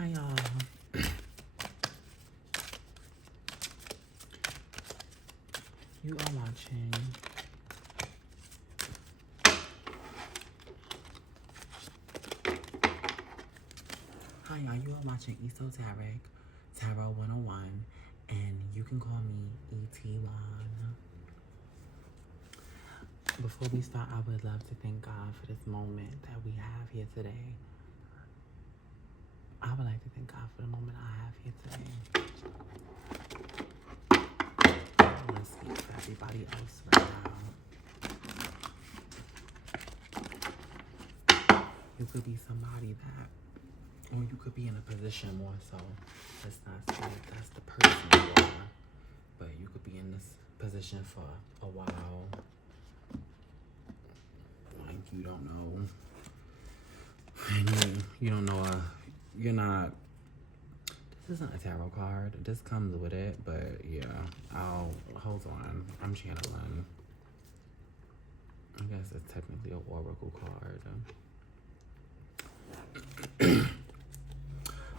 Hi, y'all. You are watching Hi, y'all. You are watching Esoteric Tarot 101, and you can call me ET1. Before we start, I would love to thank God for this moment that we have here today. I would like to thank God for the moment I have here today. I want to speak for everybody else right now. You could be somebody that, or you could be in a position more so. Let's not say that's the person you are, but you could be in this position for a while. Like you don't know. You don't know. You're not. This isn't a tarot card. This comes with it, but yeah. Hold on. I'm channeling. I guess it's technically an oracle card.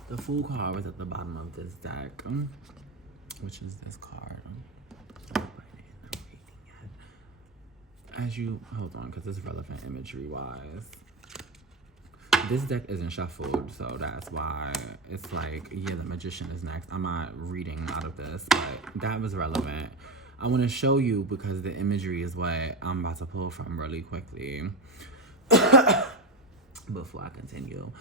The Fool card was at the bottom of this deck, which is this card. As you hold on, because it's relevant imagery wise. This deck isn't shuffled, so that's why it's like, yeah, the Magician is next. I'm not reading out of this, but that was relevant. I want to show you because the imagery is what I'm about to pull from really quickly before I continue.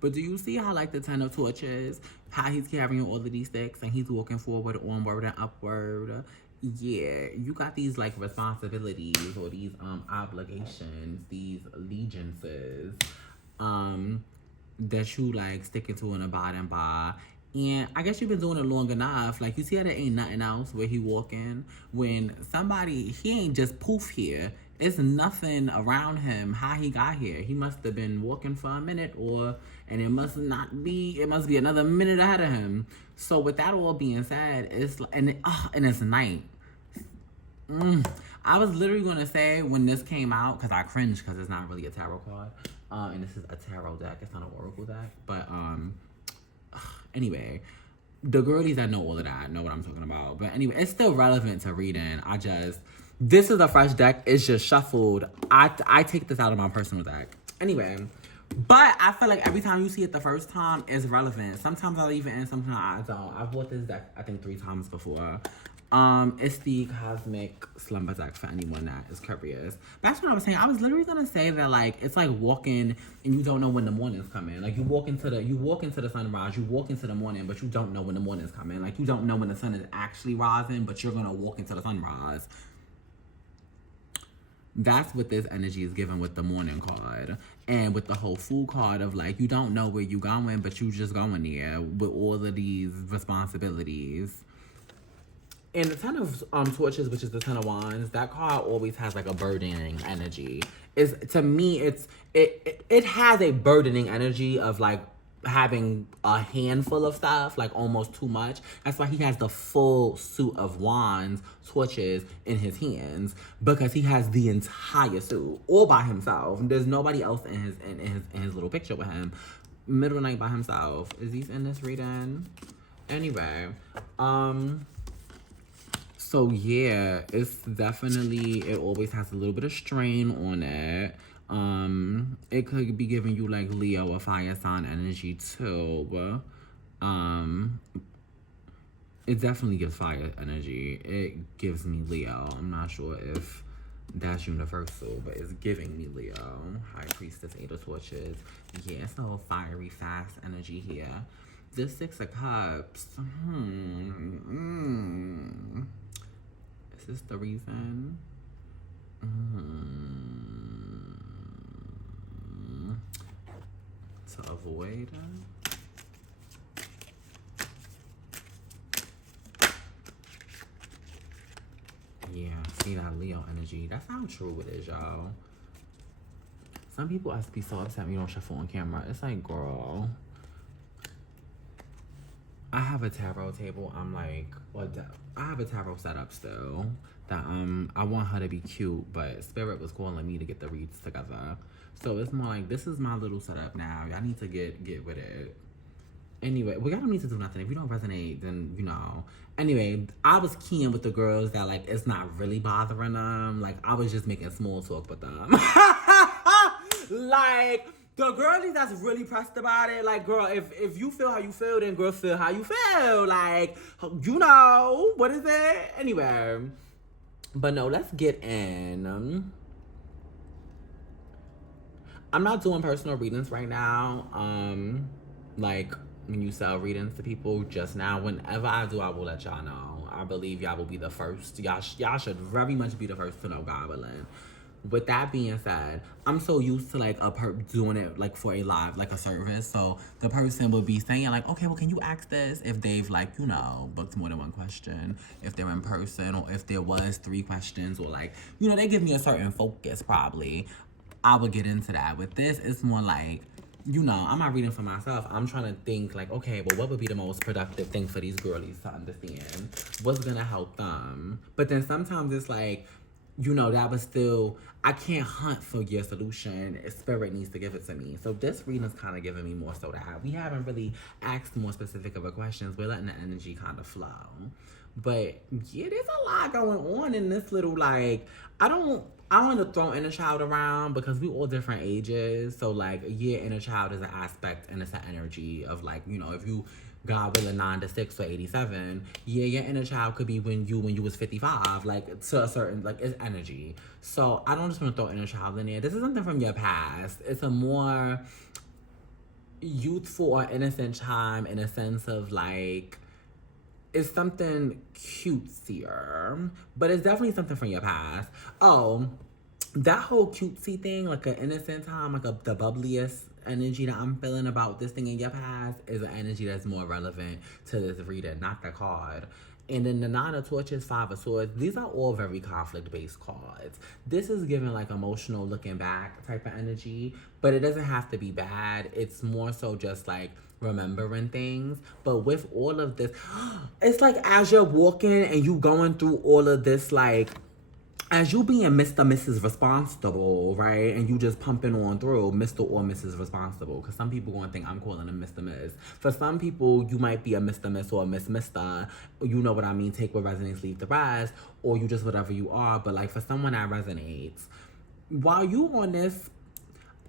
But do you see how, like, the Ten of Torches, how he's carrying all of these sticks and he's walking forward, onward, and upward? Yeah, you got these, like, responsibilities or these obligations, these allegiances that you, like, sticking to and abiding by. And I guess you've been doing it long enough. Like, you see how there ain't nothing else where he walking? When somebody, he ain't just poof here. It's nothing around him how he got here. He must have been walking for a minute and it must be another minute ahead of him. So with that all being said, and it's night. I was literally going to say when this came out, because I cringed because it's not really a tarot card. And this is a tarot deck. It's not an oracle deck. But anyway, the girlies that know all of that know what I'm talking about. But anyway, it's still relevant to reading. This is a fresh deck. It's just shuffled. I take this out of my personal deck. Anyway, but I feel like every time you see it the first time, it's relevant. Sometimes I'll leave it in, sometimes I don't. I've bought this deck, I think, 3 times before. It's the Cosmic Slumber deck for anyone that is curious. That's what I was saying. I was literally gonna say that, like, it's like walking and you don't know when the morning's coming. Like, you walk into the sunrise, you walk into the morning, but you don't know when the morning's coming. Like, you don't know when the sun is actually rising, but you're gonna walk into the sunrise. That's what this energy is given with the morning card. And with the whole Fool card of, like, you don't know where you going, but you just going there with all of these responsibilities. And the Ten of Torches, which is the Ten of Wands, that card always has, like, a burdening energy. To me, it has a burdening energy of, like, having a handful of stuff, like almost too much. That's why he has the full suit of wands, torches in his hands, because he has the entire suit all by himself. There's nobody else in his little picture with him. Middle night by himself. Is he in this reading? Anyway, so yeah, it's definitely, it always has a little bit of strain on it. It could be giving you, like, Leo or fire sign energy too, but it definitely gives fire energy. It gives me Leo. I'm not sure if that's universal, but it's giving me Leo. High Priestess, 8 of Torches. Yeah, it's a whole fiery, fast energy here. The 6 of Cups. Is this the reason? To avoid it? Yeah, see that Leo energy. That's how true it is, y'all. Some people have to be so upset when you don't shuffle on camera. It's like, girl. I have a tarot table. I'm like, I have a tarot set up still. That I want her to be cute, but Spirit was calling me to get the reads together. So it's more like, this is my little setup now. Y'all need to get with it. Anyway, we don't need to do nothing. If you don't resonate, then you know. Anyway, I was keying with the girls that like it's not really bothering them. Like I was just making small talk with them. Like the girlies that's really pressed about it, like girl, if you feel how you feel, then girl feel how you feel. Like you know what is it? Anyway, but no, let's get in. I'm not doing personal readings right now. Like when you sell readings to people just now. Whenever I do, I will let y'all know. I believe y'all will be the first. Y'all should very much be the first to know, God willing. With that being said, I'm so used to like doing it like for a live, like a service. So the person would be saying like, okay, well, can you ask this if they've like, you know, booked more than one question, if they're in person, or if there was 3 questions, or like, you know, they give me a certain focus probably. I would get into that. With this, it's more like, you know, I'm not reading for myself. I'm trying to think like, okay, well, what would be the most productive thing for these girlies to understand? What's gonna help them? But then sometimes it's like, you know, that was still, I can't hunt for your solution. Spirit needs to give it to me. So this reading is kind of giving me more so that we haven't really asked more specific of a questions. We're letting the energy kind of flow. But yeah, there's a lot going on in this little like, I want to throw inner child around because we all different ages. So like, yeah, inner child is an aspect and it's an energy of like, you know, if you God willing 9 to 6 or 87, yeah, your inner child could be when you was 55, like to a certain like it's energy. So I don't just want to throw inner child in there. This is something from your past. It's a more youthful or innocent time in a sense of like, it's something cutesier, but it's definitely something from your past. Oh, that whole cutesy thing, like an innocent time, like the bubbliest energy that I'm feeling about this thing in your past is an energy that's more relevant to this reading, not the card. And then the 9 of Torches, 5 of Swords, these are all very conflict-based cards. This is giving like emotional looking back type of energy, but it doesn't have to be bad. It's more so just like remembering things. But with all of this, it's like as you're walking and you going through all of this, like as you being Mr. Mrs. Responsible, right? And you just pumping on through Mr. or Mrs. Responsible. Because some people gonna think I'm calling him Mr. Miss. For some people, you might be a Mr. Miss or a Miss Mister. You know what I mean? Take what resonates, leave the rest. Or you just whatever you are. But like for someone that resonates, while you on this,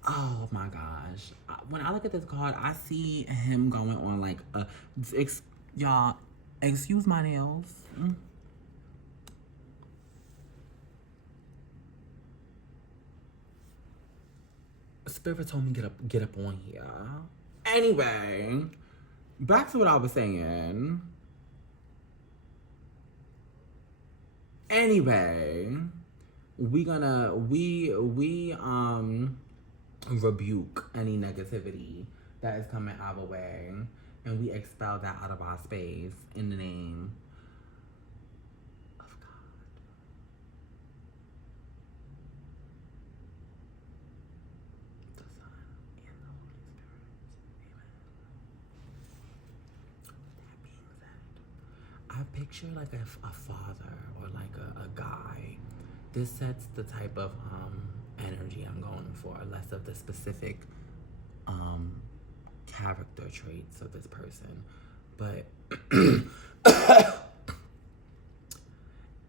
oh my gosh. When I look at this card, I see him going on like a, y'all, excuse my nails. Spirit told me get up on here. Anyway, back to what I was saying. Anyway, we rebuke any negativity that is coming our way, and we expel that out of our space in the name of God. The Son and the Holy Spirit. Amen. That being said, I picture like a father or like a guy. This sets the type of energy I'm going for, less of the specific character traits of this person. But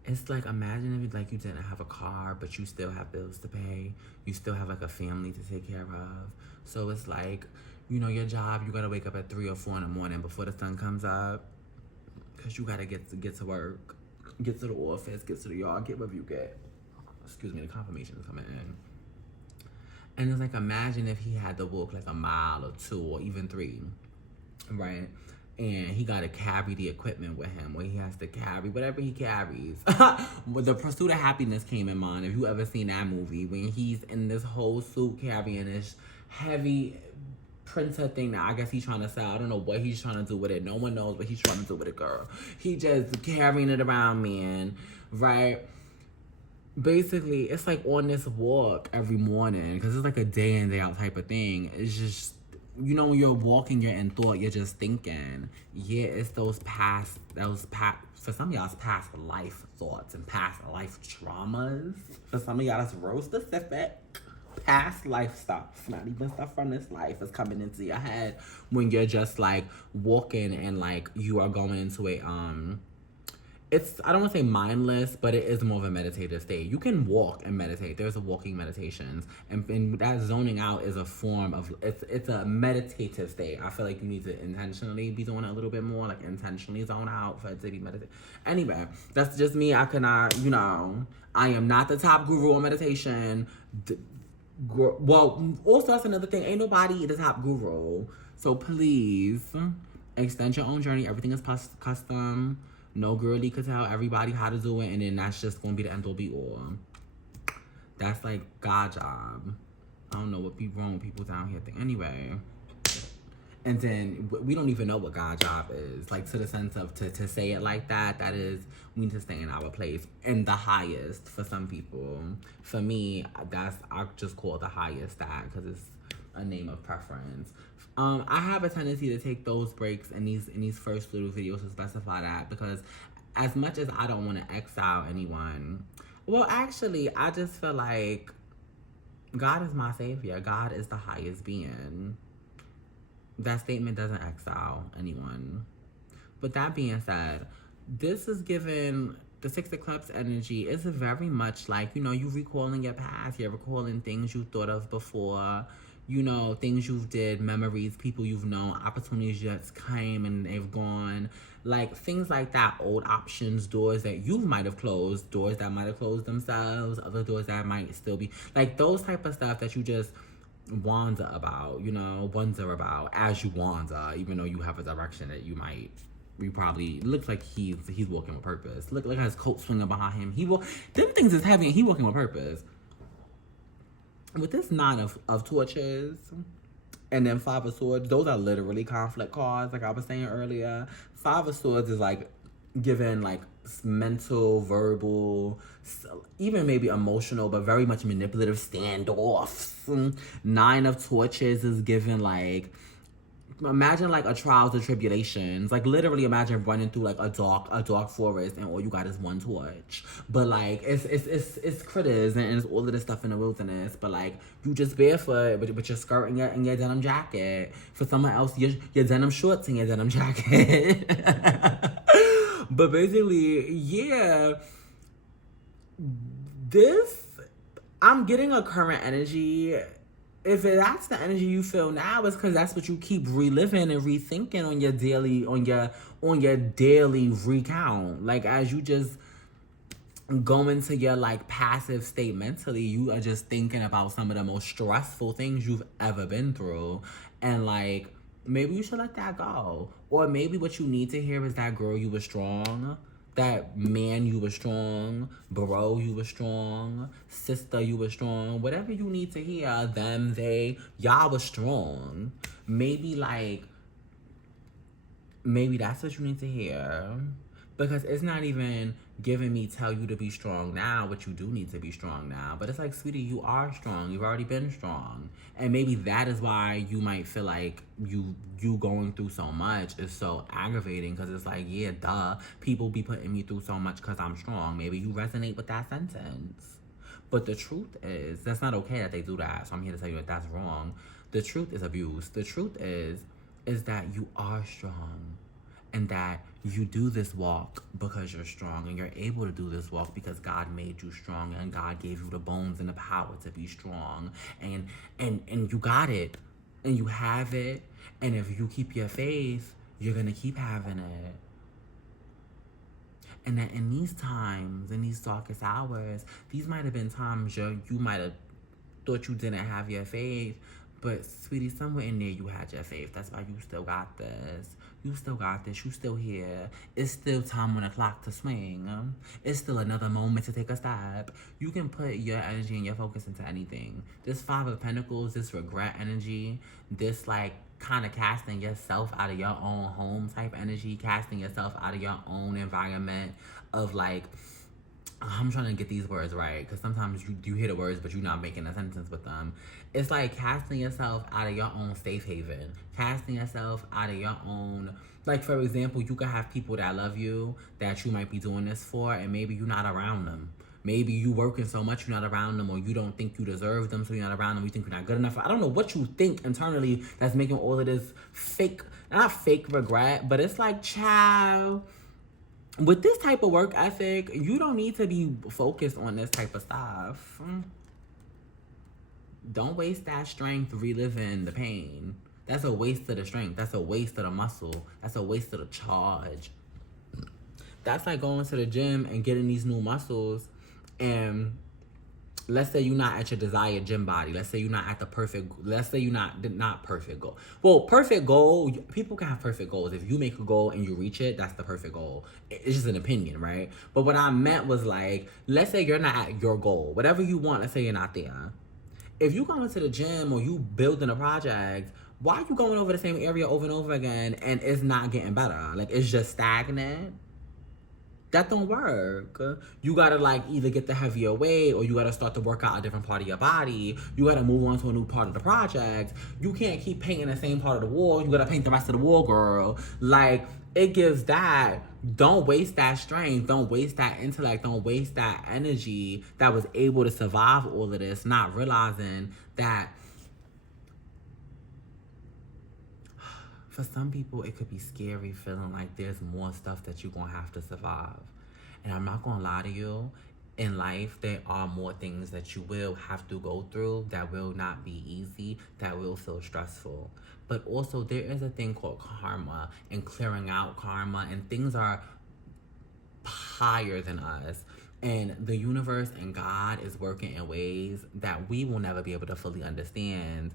it's like, imagine if like you didn't have a car, but you still have bills to pay. You still have like a family to take care of. So it's like, you know, your job, you gotta wake up at 3 or 4 in the morning before the sun comes up, because you gotta get to work, get to the office, get to the yard, get whatever you get. Excuse me, the confirmation is coming in. And it's like, imagine if he had to walk like a mile or 2 or even 3, right? And he got to carry the equipment with him, where he has to carry whatever he carries. But The Pursuit of Happiness came in mind. If you ever seen that movie, when he's in this whole suit carrying this heavy printer thing that I guess he's trying to sell. I don't know what he's trying to do with it. No one knows what he's trying to do with it, girl. He just carrying it around, man, right? Basically, it's like on this walk every morning, because it's like a day in, day out type of thing. It's just, you know, when you're walking, you're in thought, you're just thinking. Yeah, it's those past, for some of y'all, it's past life thoughts and past life traumas. For some of y'all, it's real specific. past life stuff, not even stuff from this life, is coming into your head when you're just like walking and like you are going into a it's, I don't want to say mindless, but it is more of a meditative state. You can walk and meditate. There's a walking meditations, and that zoning out is a form of, it's a meditative state. I feel like you need to intentionally be doing it a little bit more, like intentionally zone out for it to be meditative. Anyway, that's just me. I cannot, I am not the top guru on meditation. Well, also that's another thing. Ain't nobody the top guru. So please extend your own journey. Everything is custom. No girly could tell everybody how to do it, and then that's just gonna be the end all be all. That's like God job. I don't know what be wrong with people down here think. Anyway. And then we don't even know what God job is. Like, to the sense of to say it like that, that is, we need to stay in our place. And the highest for some people. For me, I just call the highest that because it's a name of preference. I have a tendency to take those breaks in these first little videos to specify that, because as much as I don't want to exile anyone, well, actually, I just feel like God is my savior. God is the highest being. That statement doesn't exile anyone. But that being said, this is given the Six of Cups energy is very much like, you recalling your past, you're recalling things you thought of before, things you've did, memories, people you've known, opportunities just came and they've gone. Like, things like that, old options, doors that you might have closed, doors that might have closed themselves, other doors that might still be, like, those type of stuff that you just wander about, wonder about as you wander, even though you have a direction that you probably, looks like he's walking with purpose. Look at his coat swinging behind him. Them things is heavy and he walking with purpose. With this Nine of Torches and then Five of Swords, those are literally conflict cards, like I was saying earlier. Five of Swords is like given like mental, verbal, even maybe emotional, but very much manipulative standoffs. Nine of Torches is given like, imagine like a trials and tribulations. Like, literally imagine running through like a dark forest and all you got is one torch. But like it's critters and it's all of this stuff in the wilderness. But like, you just barefoot with your skirt and your denim jacket. For someone else, your denim shorts and your denim jacket. But basically, yeah. I'm getting a current energy. If that's the energy you feel now, it's because that's what you keep reliving and rethinking on your daily recount. Like, as you just go into your like passive state mentally, you are just thinking about some of the most stressful things you've ever been through, and like, maybe you should let that go. Or maybe what you need to hear is that, girl, you were strong. That man, you were strong. Bro, you were strong. Sister, you were strong. Whatever you need to hear, them, they, y'all was strong. Maybe that's what you need to hear. Because it's not even giving me tell you to be strong now, but you do need to be strong now. But it's like, sweetie, you are strong. You've already been strong. And maybe that is why you might feel like you going through so much is so aggravating, because it's like, yeah, duh. People be putting me through so much because I'm strong. Maybe you resonate with that sentence. But the truth is, that's not okay that they do that. So I'm here to tell you that that's wrong. The truth is abuse. The truth is that you are strong. And that you do this walk because you're strong, and you're able to do this walk because God made you strong, and God gave you the bones and the power to be strong, and you got it, and you have it, and if you keep your faith, you're gonna keep having it. And that in these times, in these darkest hours, these might have been times you might have thought you didn't have your faith, but sweetie, somewhere in there you had your faith. That's why you still got this. You still got this. You still here. It's still time on the clock to swing. It's still another moment to take a step. You can put your energy and your focus into anything. This Five of Pentacles, this regret energy, this like kind of casting yourself out of your own home type energy, casting yourself out of your own environment of like, I'm trying to get these words right, because sometimes you hear the words, but you're not making a sentence with them. It's like casting yourself out of your own safe haven. Casting yourself out of your own... Like, for example, you could have people that love you, that you might be doing this for, and maybe you're not around them. Maybe you working so much you're not around them, or you don't think you deserve them, so you're not around them. You think you're not good enough. I don't know what you think internally that's making all of this fake, not fake regret, but it's like, child, with this type of work ethic, you don't need to be focused on this type of stuff. Don't waste that strength reliving the pain. That's a waste of the strength. That's a waste of the muscle. That's a waste of the charge. That's like going to the gym and getting these new muscles, and let's say you're not at your desired gym body. Let's say you're not at the perfect. Let's say you're not perfect goal. Well, perfect goal. People can have perfect goals. If you make a goal and you reach it, that's the perfect goal. It's just an opinion, right? But what I meant was like, let's say you're not at your goal. Whatever you want. Let's say you're not there. If you go into the gym or you building a project, why are you going over the same area over and over again and it's not getting better? Like, it's just stagnant. That don't work. You gotta like either get the heavier weight, or you gotta start to work out a different part of your body. You gotta move on to a new part of the project. You can't keep painting the same part of the wall. You gotta paint the rest of the wall, girl. Like, it gives that. Don't waste that strength. Don't waste that intellect. Don't waste that energy that was able to survive all of this, not realizing that for some people, it could be scary feeling like there's more stuff that you're going to have to survive. And I'm not going to lie to you. In life, there are more things that you will have to go through that will not be easy, that will feel stressful. But also, there is a thing called karma and clearing out karma, and things are higher than us. And the universe and God is working in ways that we will never be able to fully understand,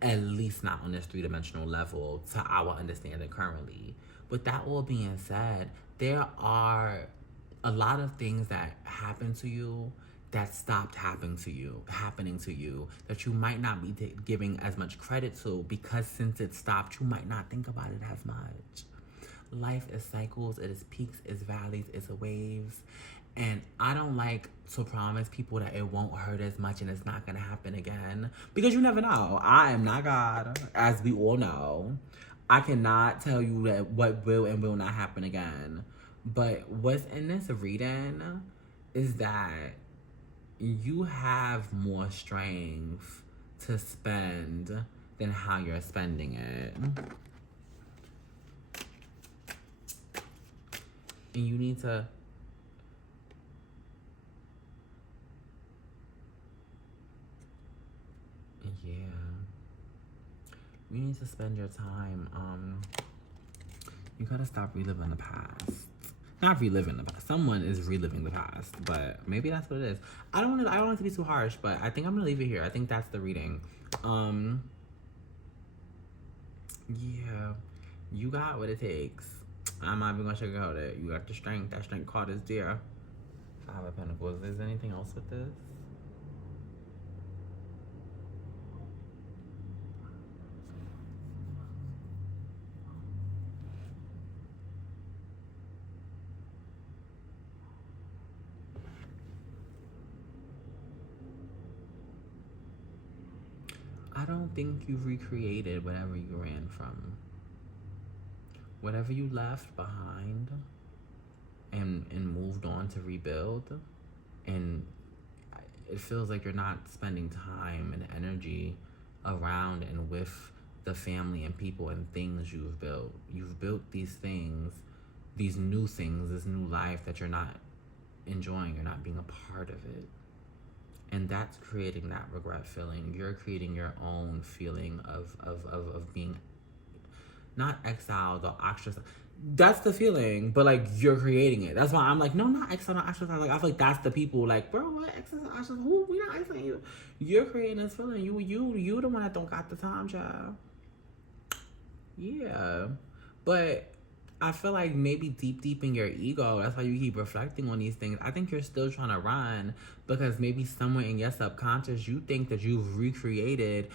at least not on this three-dimensional level to our understanding currently. With that all being said, there are a lot of things that happen to you that stopped happening to you, that you might not be giving as much credit to, because since it stopped, you might not think about it as much. Life is cycles, it is peaks, it's valleys, it's waves. And I don't like to promise people that it won't hurt as much and it's not going to happen again, because you never know. I am not God, as we all know. I cannot tell you that what will and will not happen again. But what's in this reading is that you have more strength to spend than how you're spending it. And you need to you need to spend your time. You gotta stop reliving the past. Not reliving the past. Someone is reliving the past, but maybe that's what it is. I don't want it to be too harsh, but I think I'm gonna leave it here. I think that's the reading. Yeah, you got what it takes. I'm not even gonna sugarcoat it. You got the strength. That strength card is there. Five of Pentacles. Is there anything else with this? I don't think you've recreated whatever you ran from. Whatever you left behind and moved on to rebuild, and it feels like you're not spending time and energy around and with the family and people and things you've built. You've built these things, these new things, this new life that you're not enjoying. You're not being a part of it. And that's creating that regret feeling. You're creating your own feeling of being not exiled or ostracized. That's the feeling, but like you're creating it. That's why I'm like, no, not exiled, not ostracized. Like I feel like that's the people. Like, bro, what exiled, ostracized? Who? We not exiling you. You're creating this feeling. You the one that don't got the time, child. Yeah, but I feel like maybe deep in your ego, that's why you keep reflecting on these things. I think you're still trying to run because maybe somewhere in your subconscious you think that you've recreated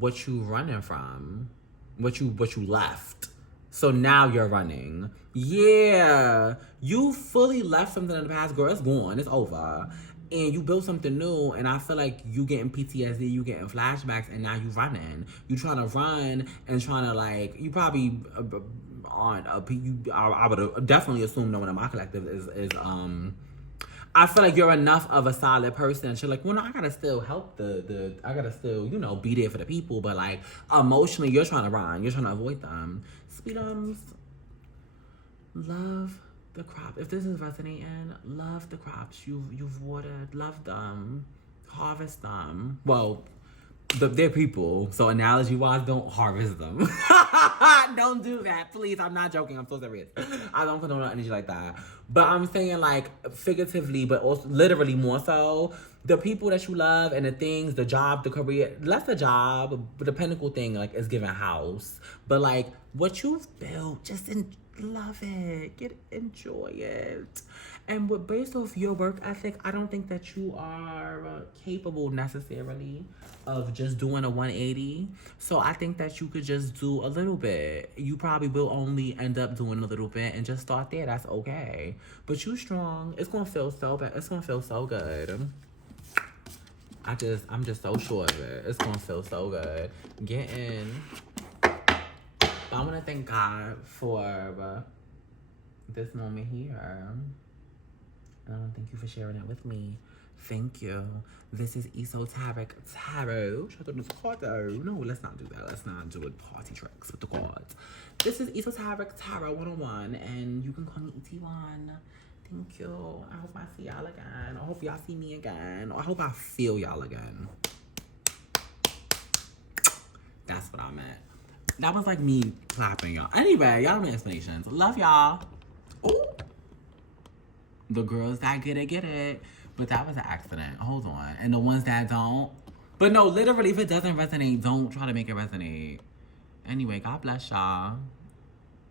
what you running from, what you left. So now you're running. Yeah, you fully left something in the past, girl. It's gone. It's over. And you built something new, and I feel like you getting PTSD, you getting flashbacks, and now you running. You trying to run and trying to like, you probably I would definitely assume no one in my collective is I feel like you're enough of a solid person. And you're like, well, no, I gotta still help I gotta still, be there for the people. But like emotionally, you're trying to run. You're trying to avoid them. Sweetums, love the crop. If this is resonating, love the crops you've watered. Love them. Harvest them. Well, they're people, so analogy wise, don't harvest them. Don't do that, please. I'm not joking. I'm so serious. I don't condone energy like that. But I'm saying like figuratively, but also literally more so. The people that you love and the things, the job, the career, less the job, but the pinnacle thing like is giving house. But like what you've built, just love it, enjoy it. And based off your work ethic, I don't think that you are capable necessarily of just doing a 180. So I think that you could just do a little bit. You probably will only end up doing a little bit and just start there. That's okay. But you strong. It's gonna feel so bad. It's gonna feel so good. I'm just so sure of it. It's gonna feel so good. Get in. I want to thank God for this moment here. And thank you for sharing it with me. Thank you. This is Esoteric Tarot. Should I do this card though? No, let's not do that. Let's not do it party tricks with the cards. This is Esoteric Tarot 101, and you can call me ET1. Thank you. I hope I see y'all again. I hope y'all see me again. Or I hope I feel y'all again. That's what I meant. That was like me clapping, y'all. Anyway, y'all have my explanations. Love y'all. Ooh. The girls that get it. But that was an accident. Hold on. And the ones that don't. But no, literally, if it doesn't resonate, don't try to make it resonate. Anyway, God bless y'all.